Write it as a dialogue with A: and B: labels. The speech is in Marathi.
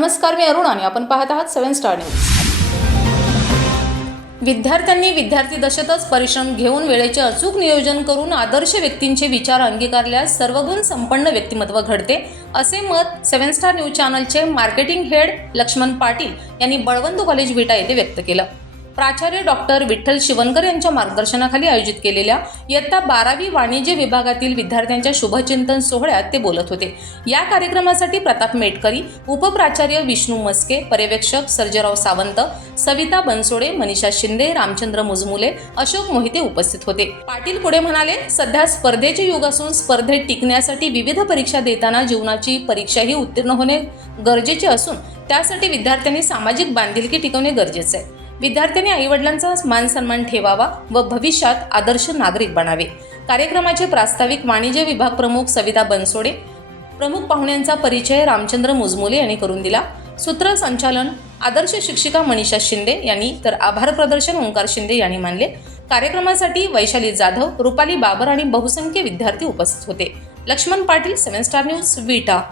A: नमस्कार मी अरुण आणि आपण पाहत आहात सेवन स्टार न्यूज. विद्यार्थ्यांनी विद्यार्थी दशेतच परिश्रम घेऊन वेळेचे अचूक नियोजन करून आदर्श व्यक्तींचे विचार अंगीकारल्यास सर्वगुण संपन्न व्यक्तिमत्व घडते असे मत सेवन स्टार न्यूज चॅनलचे मार्केटिंग हेड लक्ष्मण पाटील यांनी बळवंत कॉलेज विटा येथे व्यक्त केलं. प्राचार्य डॉक्टर विठ्ठल शिवनकर यांच्या मार्गदर्शनाखाली आयोजित केलेल्या इयत्ता बारावी वाणिज्य विभागातील विद्यार्थ्यांच्या शुभचिंतन सोहळ्यात ते बोलत होते. या कार्यक्रमासाठी प्रताप मेटकरी उपप्राचार्य विष्णू मस्के पर्यवेक्षक सर्जेराव सावंत सविता बनसोडे मनीषा शिंदे रामचंद्र मुजमुले अशोक मोहिते उपस्थित होते. पाटील पुढे म्हणाले सध्या स्पर्धेचे युग असून स्पर्धेत टिकण्यासाठी विविध परीक्षा देताना जीवनाची परीक्षाही उत्तीर्ण होणे गरजेचे असून त्यासाठी विद्यार्थ्यांनी सामाजिक बांधिलकी टिकवणे गरजेचे आहे. विद्यार्थ्यांनी आईवडिलांचा मान सन्मान ठेवावा व भविष्यात आदर्श नागरिक बनावे. कार्यक्रमाचे प्रास्ताविक वाणिज्य विभाग प्रमुख सविता बनसोडे प्रमुख पाहुण्यांचा परिचय रामचंद्र मुजमुले यांनी करून दिला. सूत्रसंचालन आदर्श शिक्षिका मनीषा शिंदे यांनी तर आभार प्रदर्शन ओंकार शिंदे यांनी मानले. कार्यक्रमासाठी वैशाली जाधव रुपाली बाबर आणि बहुसंख्य विद्यार्थी उपस्थित होते. Laxman Patil seven star news Vita.